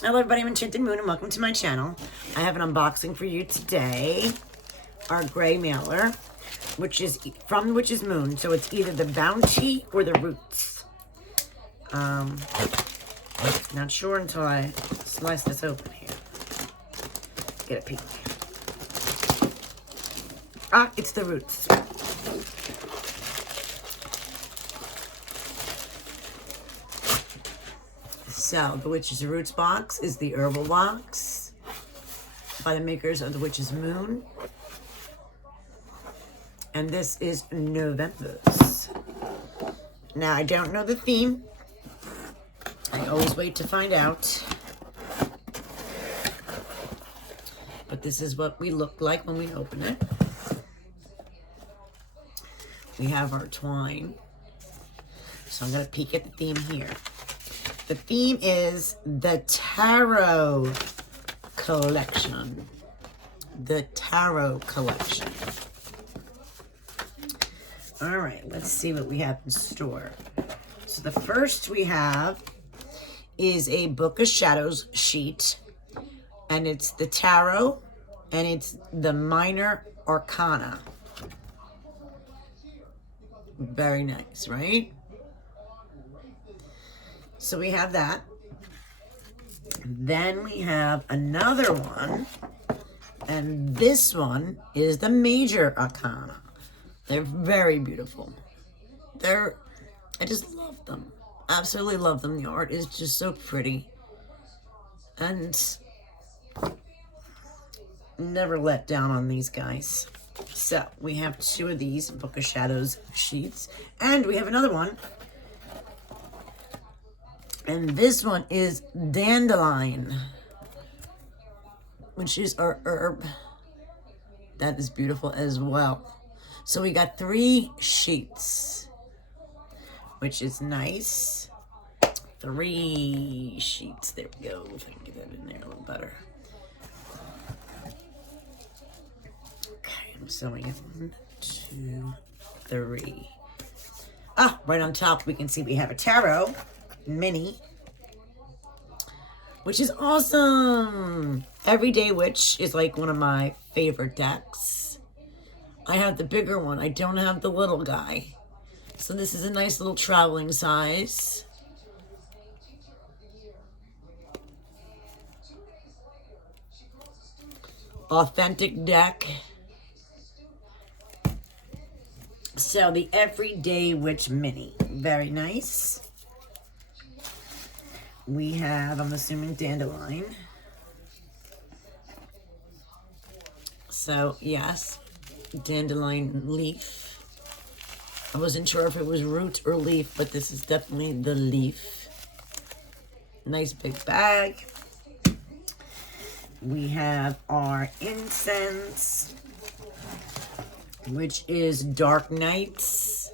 Hello everybody, I'm Enchanted Moon and welcome to my channel. I have an unboxing for you today. Our gray mailer, which is from the Witch's Moon. So it's either the Bounty or the Roots. Not sure until I slice this open here. Get a peek. Ah, it's the Roots. So, the Witch's Roots box is the herbal box by the makers of the Witch's Moon. And this is November's. Now, I don't know the theme. I always wait to find out. But this is what we look like when we open it. We have our twine. So I'm going to peek at the theme here. The theme is the Tarot Collection. The Tarot Collection. All right, let's see what we have in store. So the first we have is a Book of Shadows sheet. And it's the Tarot, and it's the Minor Arcana. Very nice, right? So we have that. Then we have another one. And this one is the Major Arcana. They're very beautiful. I just love them. Absolutely love them. The art is just so pretty. And never let down on these guys. So we have two of these Book of Shadows sheets. And we have another one. And this one is Dandelion, which is our herb. That is beautiful as well. So we got 3 sheets, which is nice. 3 sheets. There we go. If I can get that in there a little better. Okay, I'm sewing it. 1, 2, 3. Ah, right on top we can see we have a tarot mini, which is awesome. Everyday Witch is like one of my favorite decks. I have the bigger one. I don't have the little guy. So this is a nice little traveling size. Authentic deck. So the Everyday Witch mini. Very nice. We have, I'm assuming, Dandelion. So, yes, dandelion leaf. I wasn't sure if it was root or leaf, but this is definitely the leaf. Nice big bag. We have our incense, which is Dark Nights.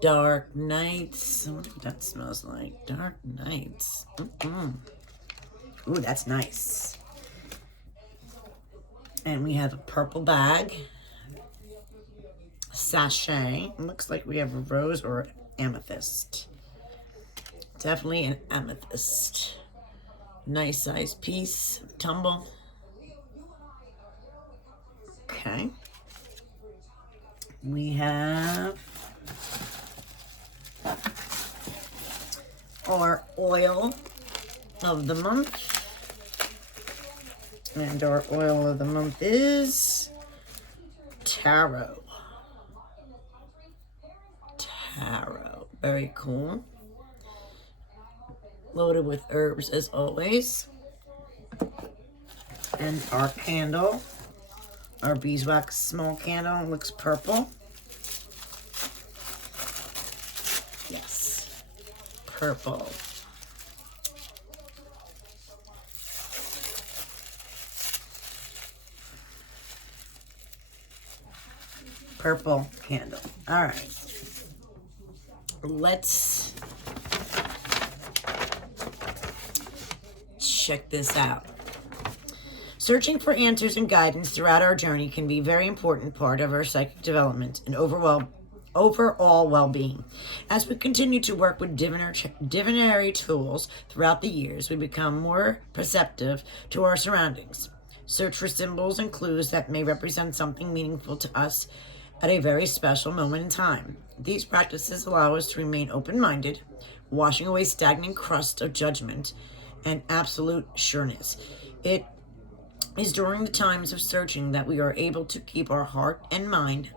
Dark Nights. I wonder what that smells like. Dark Nights. Ooh, that's nice. And we have a purple bag. Sachet. It looks like we have a rose or amethyst. Definitely an amethyst. Nice size piece. Tumble. Okay. We have our oil of the month. And our oil of the month is Tarot. Tarot. Very cool. Loaded with herbs as always. And our candle. Our beeswax small candle looks purple. Yes. Purple. Purple candle. All right. Let's check this out. Searching for answers and guidance throughout our journey can be a very important part of our psychic development and overall well-being. As we continue to work with divinatory tools throughout the years, we become more perceptive to our surroundings. Search for symbols and clues that may represent something meaningful to us at a very special moment in time. These practices allow us to remain open-minded, washing away stagnant crust of judgment and absolute sureness. It is during the times of searching that we are able to keep our heart and mind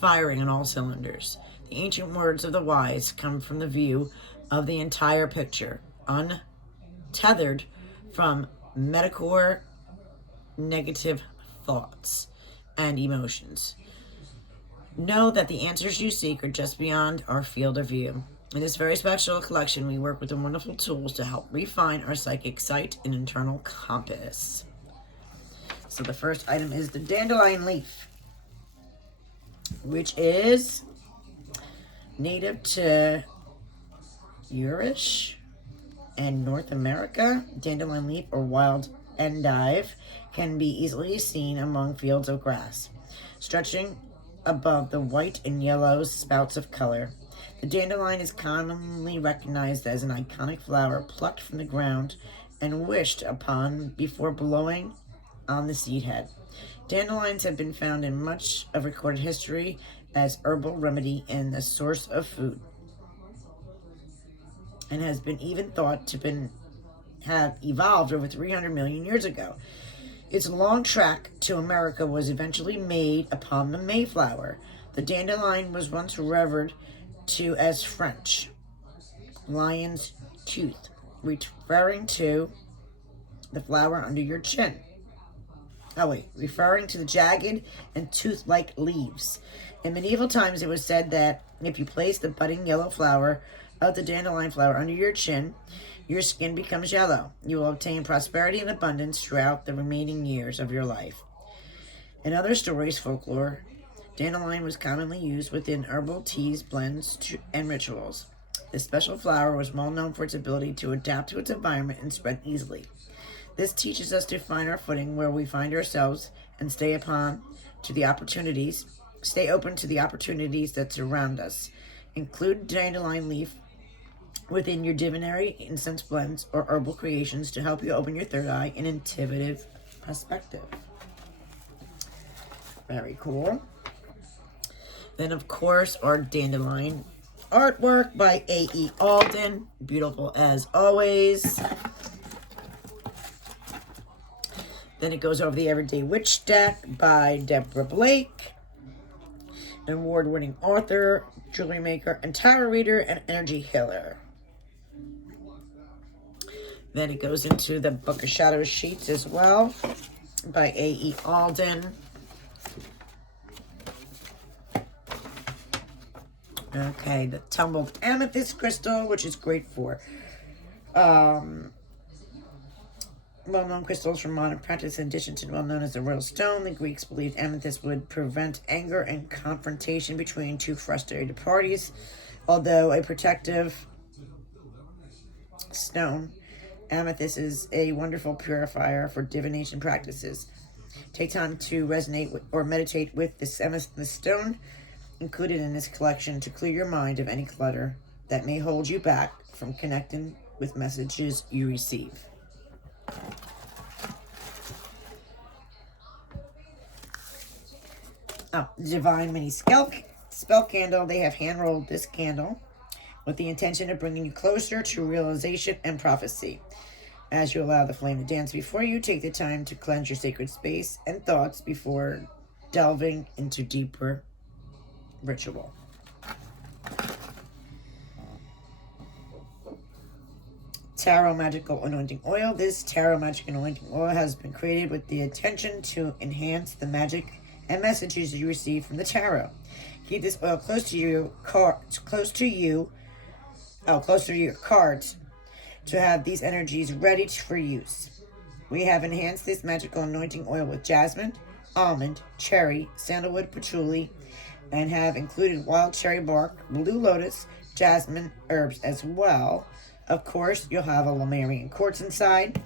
firing on all cylinders. The ancient words of the wise come from the view of the entire picture, untethered from mediocre negative thoughts and emotions. Know that the answers you seek are just beyond our field of view. In this very special collection, we work with the wonderful tools to help refine our psychic sight and internal compass. So the first item is the dandelion leaf, which is native to Eurasia and North America. Dandelion leaf, or wild endive, can be easily seen among fields of grass, stretching above the white and yellow spouts of color. The dandelion is commonly recognized as an iconic flower plucked from the ground and wished upon before blowing on the seed head. Dandelions have been found in much of recorded history as herbal remedy and a source of food, and has been even thought to have evolved over 300 million years ago. Its long track to America was eventually made upon the Mayflower. The dandelion was once referred to as French lion's tooth, referring to the flower under your chin. Referring to the jagged and tooth-like leaves. In medieval times, it was said that if you place the budding yellow flower of the dandelion flower under your chin, your skin becomes yellow. You will obtain prosperity and abundance throughout the remaining years of your life. In other stories, folklore, dandelion was commonly used within herbal teas, blends, and rituals. This special flower was well known for its ability to adapt to its environment and spread easily. This teaches us to find our footing where we find ourselves and stay open to the opportunities that surround us. Include dandelion leaf within your divinatory incense blends or herbal creations to help you open your third eye and intuitive perspective. Very cool. Then, of course, our dandelion artwork by A.E. Alden. Beautiful as always. Then it goes over the Everyday Witch deck by Deborah Blake, an award-winning author, jewelry maker, and tarot reader, and energy healer. Then it goes into the Book of Shadows sheets as well by A.E. Alden. Okay, the tumbled amethyst crystal, which is great for well-known crystals from modern practice. In addition to well-known as the royal stone, the Greeks believed amethyst would prevent anger and confrontation between two frustrated parties. Although a protective stone, amethyst is a wonderful purifier for divination practices. Take time to resonate with or meditate with this amethyst stone included in this collection to clear your mind of any clutter that may hold you back from connecting with messages you receive. Divine Mini Spell Candle. They have hand-rolled this candle with the intention of bringing you closer to realization and prophecy. As you allow the flame to dance before you, take the time to cleanse your sacred space and thoughts before delving into deeper ritual. Tarot Magical Anointing Oil. This Tarot Magic Anointing Oil has been created with the intention to enhance the magic and messages you receive from the tarot. Keep this oil close to your cards to have these energies ready for use. We have enhanced this magical anointing oil with jasmine, almond, cherry, sandalwood, patchouli, and have included wild cherry bark, blue lotus, jasmine herbs as well. Of course, you'll have a Lemurian quartz inside.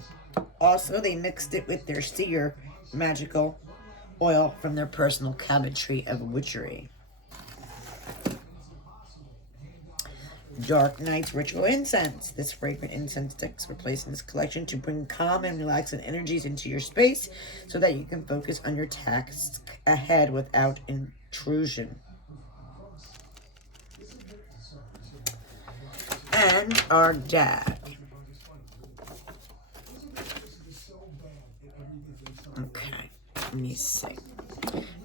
Also, they mixed it with their seer magical oil from their personal cabinetry of witchery. Dark Knight's Ritual Incense. This fragrant incense sticks were placed in this collection to bring calm and relaxing energies into your space so that you can focus on your task ahead without intrusion. And our deck. Okay, let me see.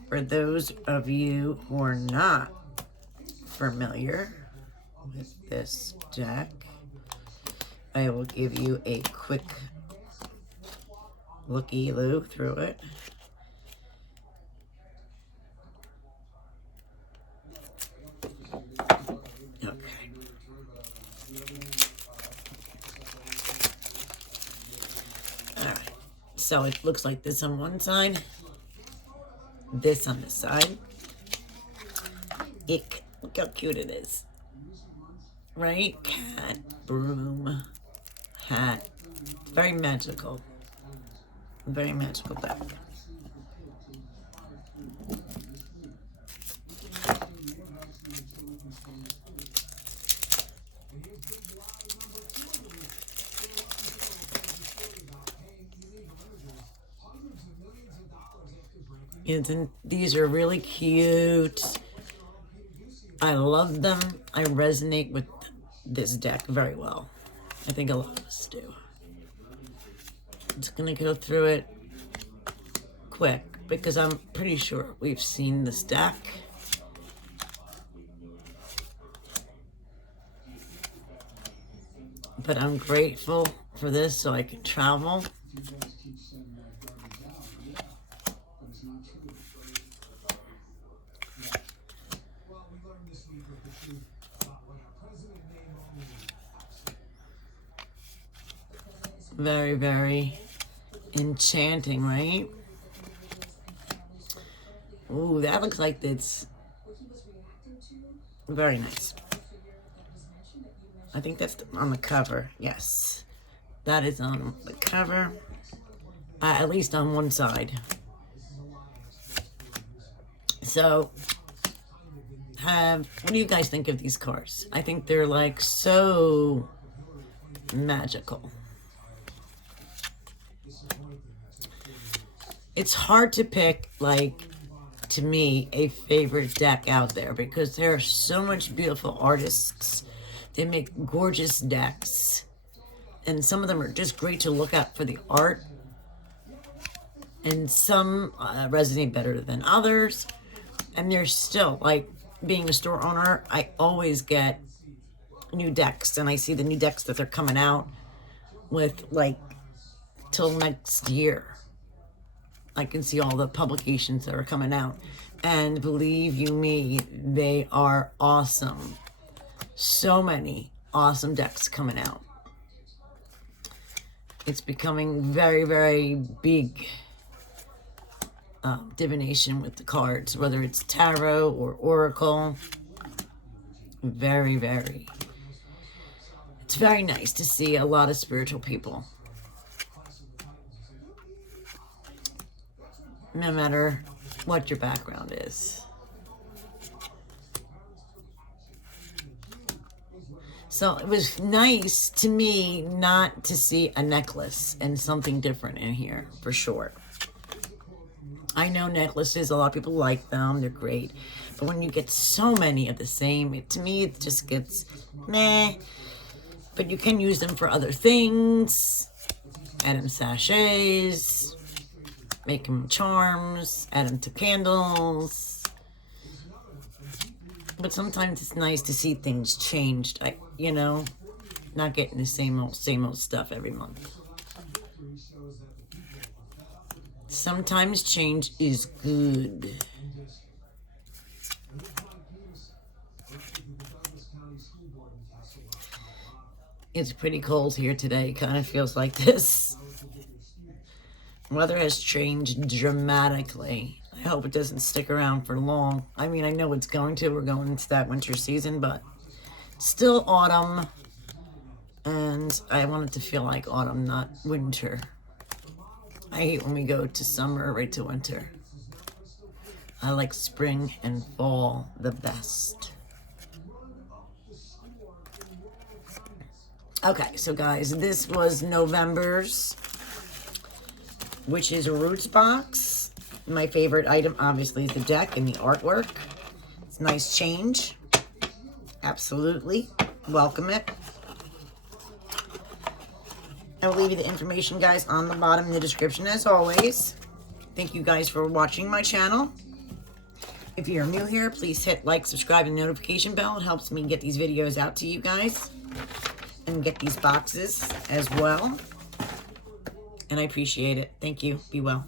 For those of you who are not familiar with this deck, I will give you a quick looky-loo through it. Okay. Alright, so it looks like this on one side, this on the side. Look how cute it is. Right? Cat, broom, hat. Very magical. Very magical deck. And these are really cute. I love them. I resonate with this deck very well. I think a lot of us do. I'm just going to go through it quick because I'm pretty sure we've seen this deck. But I'm grateful for this so I can travel. Very, very enchanting, right? Ooh, that looks like it's very nice. I think that's on the cover. Yes, that is on the cover, at least on one side. So, what do you guys think of these cards? I think they're like so magical. It's hard to pick, like, to me, a favorite deck out there because there are so much beautiful artists. They make gorgeous decks. And some of them are just great to look at for the art. And some resonate better than others. And there's still, like, being a store owner, I always get new decks. And I see the new decks that they're coming out with, like, till next year. I can see all the publications that are coming out. And believe you me, they are awesome. So many awesome decks coming out. It's becoming very, very big divination with the cards, whether it's tarot or oracle. Very, very. It's very nice to see a lot of spiritual people. No matter what your background is. So it was nice to me not to see a necklace and something different in here, for sure. I know necklaces, a lot of people like them, they're great. But when you get so many of the same, to me it just gets meh. But you can use them for other things. Add them sachets. Make them charms, add them to candles. But sometimes it's nice to see things changed. You know, not getting the same old stuff every month. Sometimes change is good. It's pretty cold here today. Kind of feels like this. Weather has changed dramatically. I hope it doesn't stick around for long. I mean, I know it's going to. We're going into that winter season, but still autumn. And I want it to feel like autumn, not winter. I hate when we go to summer right to winter. I like spring and fall the best. Okay, so guys, this was November's Witch's Roots box. My favorite item, obviously, is the deck and the artwork. It's a nice change. Absolutely. Welcome it. I will leave you the information, guys, on the bottom in the description, as always. Thank you guys for watching my channel. If you're new here, please hit like, subscribe, and notification bell. It helps me get these videos out to you guys and get these boxes as well. And I appreciate it. Thank you. Be well.